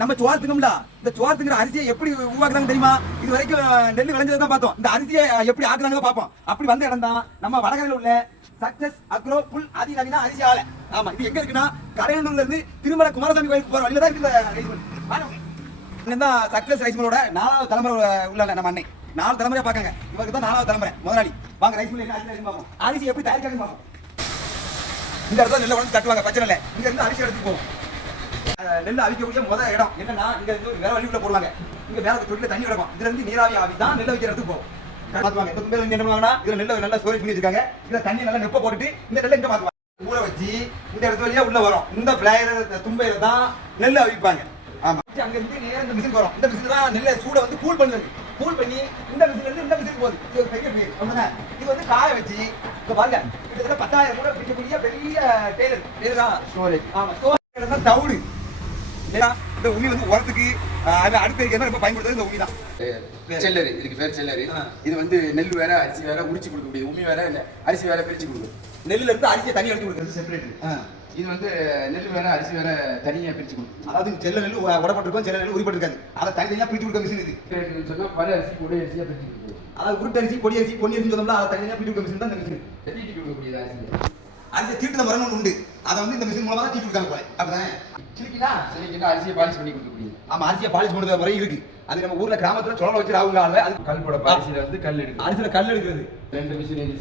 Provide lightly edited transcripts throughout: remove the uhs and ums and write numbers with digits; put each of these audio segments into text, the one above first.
நம்ம சோர்த்துக்கும்ல, இந்த சோர்த்துங்கிற அரிசியை எப்படி உருவாக்குறாங்க தெரியுமா? இது வரைக்கும் நெல் விளைஞ்சதை தான் பார்த்தோம். இந்த அரிசியை எப்படி ஆக்குறாங்க பார்ப்போம். அப்படி வந்த இடம் தான் நம்ம வடகரையில் உள்ள சக்சஸ் அக்ரோ புல் அதிநவீன அரிசி ஆலை. ஆமா, இது எங்க இருக்குன்னா கடையனூர்ல இருந்து திருமலை குமாரசாமி கோயிலுக்கு போற வழியில தான் இருக்கு இந்த ரைஸ் மில். தான் சக்சஸ் ரைஸ் மில்லோட 4வது தலைமுறை உள்ள நம்ம அன்னை 4 தலைமுறையா பாக்காங்க. இவருக்கு தான் 4வது தலைமுறை முதலாளி. வாங்க ரைஸ் மில் என்ன அரிசி பார்ப்போம். அரிசி எப்படி தயாரிக்காங்க பார்ப்போம். இந்த இடத்துல நெல்லை கொண்டு தட்டுவாங்க பச்சை நெல்லை. இங்க இருந்து அரிசி எடுத்து போவோம். நெல் அவிக்கக்கூடிய முதல் இடம் என்னன்னா, இங்க இருந்து ஒரு வேற வழிக்குள்ள போடுவாங்க. இங்க மேல தொட்டில தண்ணி கிடக்கும். இதுல இருந்து நீராவி ஆவி தான் நெல் வைக்கிற இடத்துக்கு போகும். மாத்துவாங்க. இப்ப தும்பேல என்ன பண்ணுவாங்கன்னா, இதுல நெல்லை நல்லா ஸ்டோரேஜ் பண்ணி வச்சிருக்காங்க. இதுல தண்ணி நல்லா நெப்ப போட்டுட்டு இந்த நெல்லை இங்க மாத்துவாங்க. ஊற வச்சு இந்த இடத்து வழியா உள்ள வரும். இந்த பிளேயர் தும்பையில தான் நெல் அவிப்பாங்க. ஆமா, அங்க இருந்து நேரா இந்த மிஷின் வரும். இந்த மிஷின் தான் நெல்லை சூட வந்து கூல் பண்ணுது. கூல் பண்ணி இந்த மிஷின்ல இருந்து இந்த மிஷின் போகுது. இது ஒரு பெரிய பேர். இது வந்து காய வச்சு இப்ப பாருங்க, கிட்டத்தட்ட 10,000 கூட பிடிக்கக்கூடிய பெரிய டெய்லர் தான் ஸ்டோரேஜ். ஆமா, ஸ்டோரேஜ் தான் தவுடு. இந்த உமி வந்து உரத்துக்கு அடுப்பு இப்ப பயன்படுத்துறது இந்த உமி தான். செல்லரி, இதுக்கு பேர் செல்லரி. இது வந்து நெல் வேற அரிசி வேற உரிச்சு கொடுக்க முடியும். உமி வேற அரிசி வேற பிரிச்சு கொடுக்கும். நெல்லுல இருந்து அரிசியை தனியாக எடுத்து கொடுக்குறது செப்பரேட். இது வந்து நெல் வேற அரிசி வேற தனியா பிரிச்சு கொடுக்கும். அதாவது செல்ல நெல் உடப்பட்டிருக்கும், செல்ல நெல் உரிப்பட்டிருக்காது. அதை தனித்தனியா பிரிச்சு கொடுக்க மிஷின் இது. சொன்னா பல அரிசி பொடி அரிசியா பிரிச்சு கொடுக்கும். அதாவது உருட்டு அரிசி, பொடி அரிசி, பொன்னி அரிசி சொன்னோம்ல, அதை தனித்தனியா பிரிச்சு கொடுக்க மிஷின் தான் இந்த மிஷின். தீட்டி கொடுக்கக்கூடிய அரிசி தீட்டுல முறைன்னு உண்டு. அதை வந்து இந்த மிஷின் மூலமா தான் தீட்டு கொடுக்காங்க போல. அப்படிதான் சிலிக்கினா அரிசியை பாலிஷ் பண்ணி கொடுக்கக்கூடிய. ஆமா, அரிசியை பாலிஷ் பண்ணுற முறை இருக்கு. அது நம்ம ஊர்ல கிராமத்துல சுழல வச்சு அவங்க ஆளு. அது கல் போட அரிசியில வந்து கல் எடுக்கும். அரிசியில கல் எடுக்கிறது. 2 மிஷின்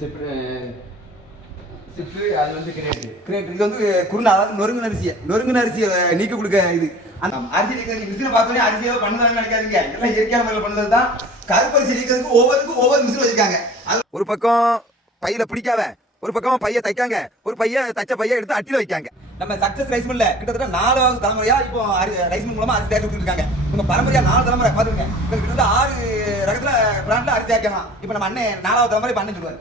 சிப்பு, அது வந்து கிரேட். இது வந்து குருணை, அதாவது நொறுங்குன அரிசியை நீக்க கொடுக்க இது. அந்த அரிசி நீக்க மிஷினை பார்த்தோன்னே அரிசியை பண்ணுறாங்கன்னு நினைக்காதீங்க. எல்லாம் இயற்கையான முறையில் பண்ணுறது தான். கருப்பரிசி நீக்கிறதுக்கு ஒவ்வொரு மிஷின் வச்சிருக்காங்க. அது ஒரு பக்கம் பையில பிடிக்காம, ஒரு பக்கம் பைய தைக்காங்க, ஒரு பைய தச்ச பைய எடுத்து அட்டில வைக்காங்க. நம்ம சக்சஸ் ரைஸ் மில்ல கிட்டத்தட்ட 4வது தலைமுறையா இப்போ ரைஸ் மில் மூலமா அரிசி தயாரிச்சு இருக்காங்க. உங்க பரம்பரையா 4 தலைமுறை பாத்துருங்க. கிட்டத்தட்ட 6 ரகத்துல பிராண்ட்ல அரிசி தயாரிக்கலாம். இப்போ நம்ம அண்ணன் 4வது தலைமுறை இப்ப அண்ணன் சொல்லுவாரு.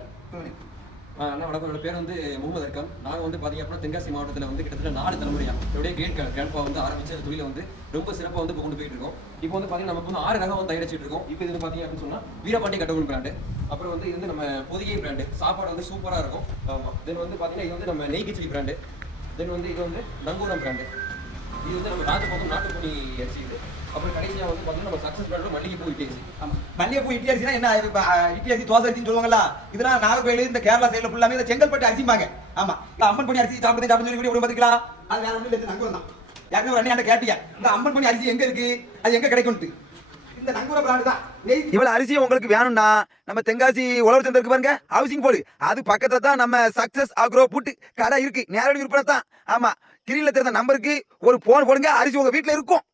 அண்ணா வணக்கம். என்னோட பேர் வந்து முகமது அர்க்கம். நாங்கள் வந்து பார்த்தீங்க அப்படின்னா தென்காசி மாவட்டத்தில் வந்து கிட்டத்தட்ட 4 தலைமுறையா என்னுடைய கிராண்ட்பா வந்து ஆரம்பிச்ச தொழிலை வந்து ரொம்ப சிறப்பாக வந்து கொண்டு போயிட்டு இருக்கோம். இப்போ வந்து பார்த்தீங்கன்னா நமக்கு வந்து 6 ரகம் வந்து தயாரிச்சுட்டு இருக்கோம். இப்போ இது பார்த்தீங்க அப்படின்னு சொன்னால் வீரபாண்டி கட்டவுன் பிராண்டு. அப்புறம் வந்து இது வந்து நம்ம பொதிகை பிராண்டு. சாப்பாடு வந்து சூப்பராக இருக்கும். ஆமாம். தென் வந்து பார்த்தீங்கன்னா இது வந்து நம்ம நெய் கிச்சடி பிராண்டு. தென் வந்து இது வந்து நங்கூரம் பிராண்டு. இது வந்து நம்ம ராஜபோகம் நாட்டுப்பொடி அரிசி. இது அப்புறம் கடைசியாக வந்து பார்த்தீங்கன்னா நம்ம சக்சஸ் பிராண்ட் மல்லிகைப்பூ இட்லி அரிசி. ஆமாம், மல்லிகைப்பூ இட்லி அரிசினா என்ன? இட்லி அரிசி, தோசை அரிசின்னு சொல்லுவாங்களா? இதெல்லாம் நாகர்கோயில், இந்த கேரளா சைடில் ஃபுல்லாமே இந்த செங்கல்பட்டு அரிசிப்பாங்க. ஆமா, அம்மன் பண்ணி அரிசி சாப்பிட்டு சொல்லி கூட பார்த்துக்கலாம். அது வேற ஒன்றும் இல்லை, நங்கூரம் தான். யாருமே ஒரு அண்ணன் கேட்டியா இந்த அம்மன் பண்ணி அரிசி எங்க இருக்கு, அது எங்க கிடைக்கும்ட்டு? இந்த நங்கூர பிராண்டு தான். இவ்வளவு அரிசி உங்களுக்கு வேணும்னா நம்ம தென்காசி உழவர் சந்தை இருக்கு பாருங்க, ஹவுசிங் போர்டு, அது பக்கத்துல தான் நம்ம சக்சஸ் அக்ரோ புட் கடை இருக்கு. நேரடி விற்பனை தான். ஆமா, கிரீன்ல தெரிந்த நம்பருக்கு ஒரு போன் போடுங்க, அரிசி உங்க வீட்டுல இருக்கும்.